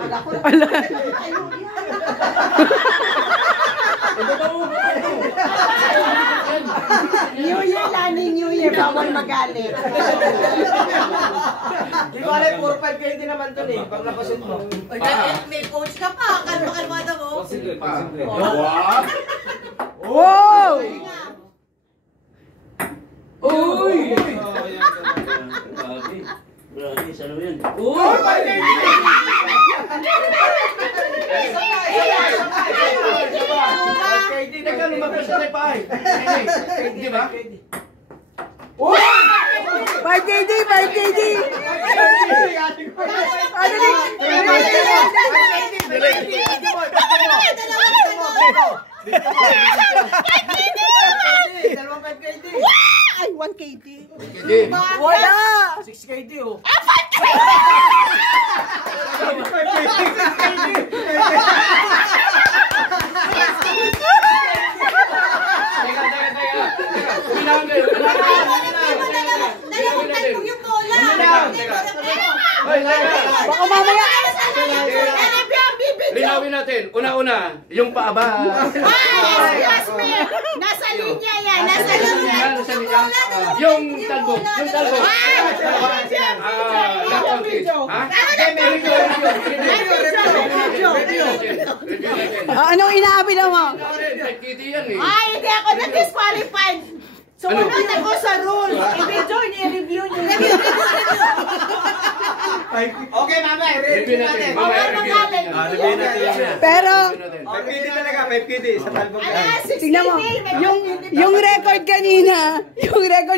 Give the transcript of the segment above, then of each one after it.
Ala. New Year, Lani, New Year. Bawal magalit. Di ko alam, 4-5 kayo din naman dun eh. Pag napasun mo. May coach ka pa. Kalma-kalmada mo. Sige pa. Wow! Uy! Grabe, saan mo yan? Uy! Teka, lumabas na tayo pa eh. Di ba? 5KD, 5KD! Ay, 1KD. Wala! 6KD oh. Baka mamaya! Linawin natin. Una-una, yung paaba. Nasa linya yan. Nasa linya. Yung talbog. Yung talbog. Anong inaabi na mo? Ay, hindi ako na-disqualified. Sumunod ako sa rules. I-video niyo, i-review niyo. Okay, mama. Review natin. Review natin. Pero, 5KD talaga, 5KD. Sa talbog na. tingnan mo, yung record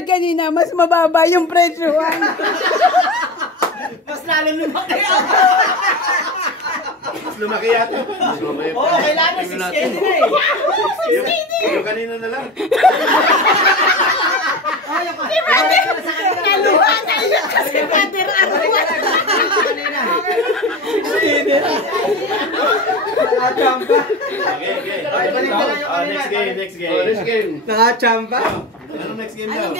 kanina, mas mababa yung presyohan. Mas lalong lumaki. Lumaki yata. Oo, kailangan 6KD na eh. Yung kanina na lang. Naluha tayo kasi Father Arwan. Nakachamba. Okay. Next game. Nakachamba. Ano next game daw?